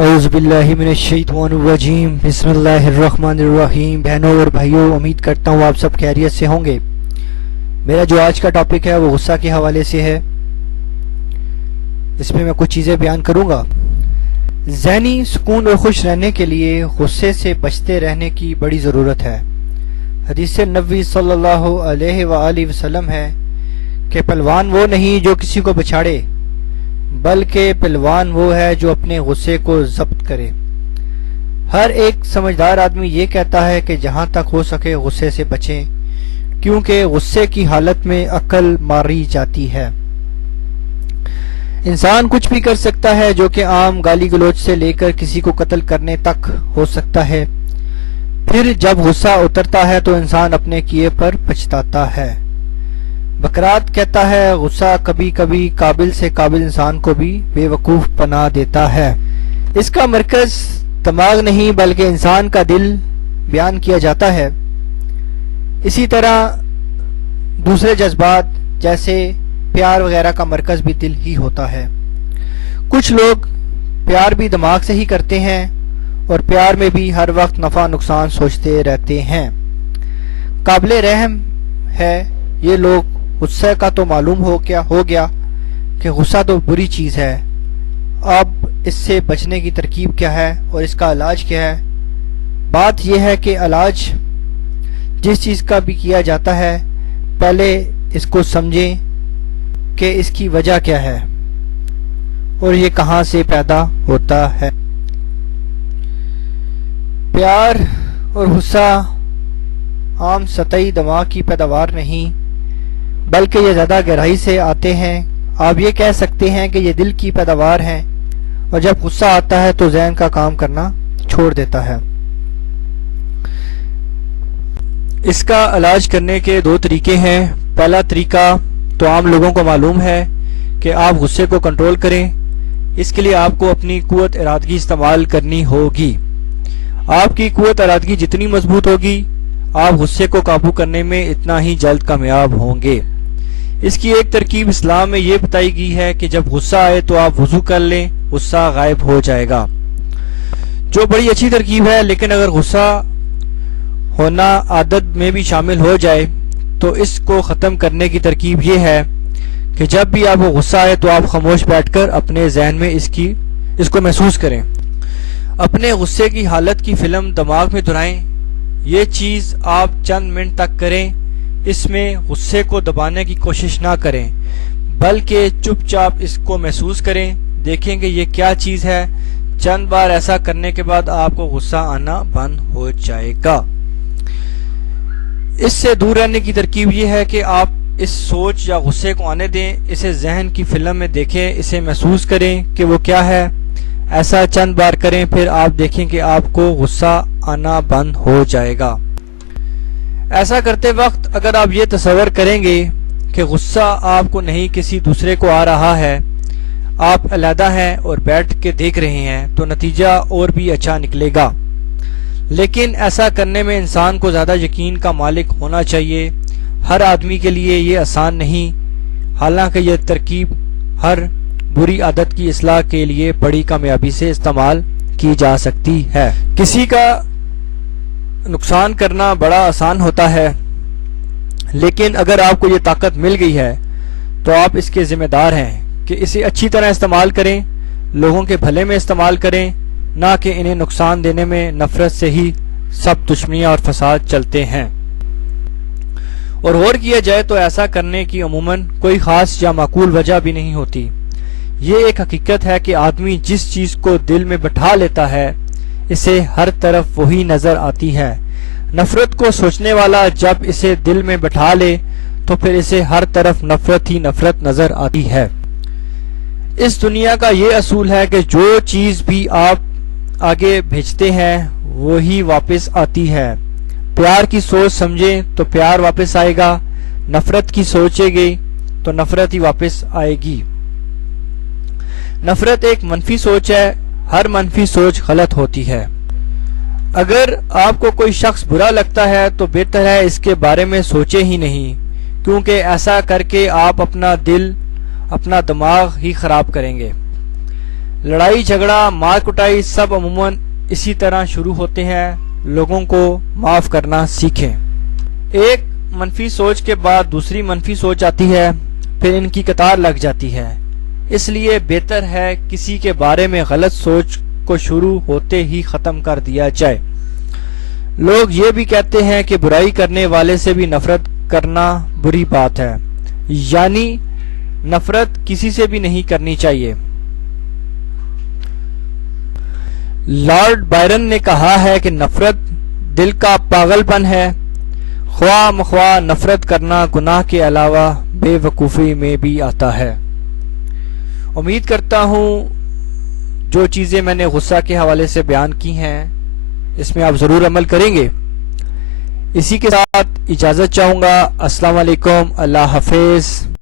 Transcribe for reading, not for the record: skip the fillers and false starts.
اعوذ باللہ من الشیطان الرجیم، بسم اللہ الرحمن الرحیم۔ بہنوں اور بھائیوں، امید کرتا ہوں آپ سب خیریت سے ہوں گے۔ میرا جو آج کا ٹاپک ہے وہ غصہ کے حوالے سے ہے۔ اس میں میں کچھ چیزیں بیان کروں گا۔ ذہنی سکون اور خوش رہنے کے لیے غصے سے بچتے رہنے کی بڑی ضرورت ہے۔ حدیث نبوی صلی اللہ علیہ وآلہ وسلم ہے کہ پہلوان وہ نہیں جو کسی کو بچھاڑے، بلکہ پہلوان وہ ہے جو اپنے غصے کو ضبط کرے۔ ہر ایک سمجھدار آدمی یہ کہتا ہے کہ جہاں تک ہو سکے غصے سے بچیں، کیونکہ غصے کی حالت میں عقل ماری جاتی ہے۔ انسان کچھ بھی کر سکتا ہے، جو کہ عام گالی گلوچ سے لے کر کسی کو قتل کرنے تک ہو سکتا ہے۔ پھر جب غصہ اترتا ہے تو انسان اپنے کیے پر پچھتاتا ہے۔ بکرات کہتا ہے، غصہ کبھی کبھی قابل سے قابل انسان کو بھی بے وقوف بنا دیتا ہے۔ اس کا مرکز دماغ نہیں بلکہ انسان کا دل بیان کیا جاتا ہے۔ اسی طرح دوسرے جذبات جیسے پیار وغیرہ کا مرکز بھی دل ہی ہوتا ہے۔ کچھ لوگ پیار بھی دماغ سے ہی کرتے ہیں اور پیار میں بھی ہر وقت نفع نقصان سوچتے رہتے ہیں۔ قابل رحم ہے یہ لوگ غصہ کا تو معلوم ہو گیا کہ غصہ تو بری چیز ہے، اب اس سے بچنے کی ترکیب کیا ہے اور اس کا علاج کیا ہے۔ بات یہ ہے کہ علاج جس چیز کا بھی کیا جاتا ہے، پہلے اس کو سمجھیں کہ اس کی وجہ کیا ہے اور یہ کہاں سے پیدا ہوتا ہے۔ پیار اور غصہ عام سطحی دماغ کی پیداوار نہیں، بلکہ یہ زیادہ گہرائی سے آتے ہیں۔ آپ یہ کہہ سکتے ہیں کہ یہ دل کی پیداوار ہیں، اور جب غصہ آتا ہے تو ذہن کا کام کرنا چھوڑ دیتا ہے۔ اس کا علاج کرنے کے دو طریقے ہیں۔ پہلا طریقہ تو عام لوگوں کو معلوم ہے کہ آپ غصے کو کنٹرول کریں۔ اس کے لیے آپ کو اپنی قوت ارادگی استعمال کرنی ہوگی۔ آپ کی قوت ارادگی جتنی مضبوط ہوگی، آپ غصے کو قابو کرنے میں اتنا ہی جلد کامیاب ہوں گے۔ اس کی ایک ترکیب اسلام میں یہ بتائی گئی ہے کہ جب غصہ آئے تو آپ وضو کر لیں، غصہ غائب ہو جائے گا، جو بڑی اچھی ترکیب ہے۔ لیکن اگر غصہ ہونا عادت میں بھی شامل ہو جائے تو اس کو ختم کرنے کی ترکیب یہ ہے کہ جب بھی آپ کو غصہ آئے تو آپ خاموش بیٹھ کر اپنے ذہن میں اس کو محسوس کریں۔ اپنے غصے کی حالت کی فلم دماغ میں دہرائیں۔ یہ چیز آپ چند منٹ تک کریں۔ اس میں غصے کو دبانے کی کوشش نہ کریں، بلکہ چپ چاپ اس کو محسوس کریں۔ دیکھیں کہ یہ کیا چیز ہے۔ چند بار ایسا کرنے کے بعد آپ کو غصہ آنا بند ہو جائے گا۔ اس سے دور رہنے کی ترکیب یہ ہے کہ آپ اس سوچ یا غصے کو آنے دیں، اسے ذہن کی فلم میں دیکھیں، اسے محسوس کریں کہ وہ کیا ہے۔ ایسا چند بار کریں، پھر آپ دیکھیں کہ آپ کو غصہ آنا بند ہو جائے گا۔ ایسا کرتے وقت اگر آپ یہ تصور کریں گے کہ غصہ آپ کو نہیں کسی دوسرے کو آ رہا ہے، آپ علیحدہ ہیں اور بیٹھ کے دیکھ رہے ہیں، تو نتیجہ اور بھی اچھا نکلے گا۔ لیکن ایسا کرنے میں انسان کو زیادہ یقین کا مالک ہونا چاہیے۔ ہر آدمی کے لیے یہ آسان نہیں، حالانکہ یہ ترکیب ہر بری عادت کی اصلاح کے لیے بڑی کامیابی سے استعمال کی جا سکتی ہے۔ کسی کا نقصان کرنا بڑا آسان ہوتا ہے، لیکن اگر آپ کو یہ طاقت مل گئی ہے تو آپ اس کے ذمہ دار ہیں کہ اسے اچھی طرح استعمال کریں، لوگوں کے بھلے میں استعمال کریں، نہ کہ انہیں نقصان دینے میں۔ نفرت سے ہی سب دشمنیاں اور فساد چلتے ہیں۔ اور غور کیا جائے تو ایسا کرنے کی عموماً کوئی خاص یا معقول وجہ بھی نہیں ہوتی۔ یہ ایک حقیقت ہے کہ آدمی جس چیز کو دل میں بٹھا لیتا ہے، اسے ہر طرف وہی نظر آتی ہے۔ نفرت کو سوچنے والا جب اسے دل میں بٹھا لے تو پھر اسے ہر طرف نفرت ہی نفرت نظر آتی ہے۔ اس دنیا کا یہ اصول ہے کہ جو چیز بھی آپ آگے بھیجتے ہیں وہی واپس آتی ہے۔ پیار کی سوچ سمجھیں تو پیار واپس آئے گا، نفرت کی سوچے گی تو نفرت ہی واپس آئے گی۔ نفرت ایک منفی سوچ ہے، ہر منفی سوچ غلط ہوتی ہے۔ اگر آپ کو کوئی شخص برا لگتا ہے تو بہتر ہے اس کے بارے میں سوچے ہی نہیں، کیونکہ ایسا کر کے آپ اپنا دل، اپنا دماغ ہی خراب کریں گے۔ لڑائی جھگڑا مار کٹائی سب عموماً اسی طرح شروع ہوتے ہیں. لوگوں کو معاف کرنا سیکھیں. ایک منفی سوچ کے بعد دوسری منفی سوچ آتی ہے، پھر ان کی قطار لگ جاتی ہے. اس لیے بہتر ہے کسی کے بارے میں غلط سوچ کو شروع ہوتے ہی ختم کر دیا جائے. لوگ یہ بھی کہتے ہیں کہ برائی کرنے والے سے بھی نفرت کرنا بری بات ہے، یعنی نفرت کسی سے بھی نہیں کرنی چاہیے. لارڈ بائرن نے کہا ہے کہ نفرت دل کا پاگل پن ہے. خواہ مخواہ نفرت کرنا گناہ کے علاوہ بے وقوفی میں بھی آتا ہے. امید کرتا ہوں جو چیزیں میں نے غصہ کے حوالے سے بیان کی ہیں اس میں آپ ضرور عمل کریں گے. اسی کے ساتھ اجازت چاہوں گا. السلام علیکم. اللہ حافظ.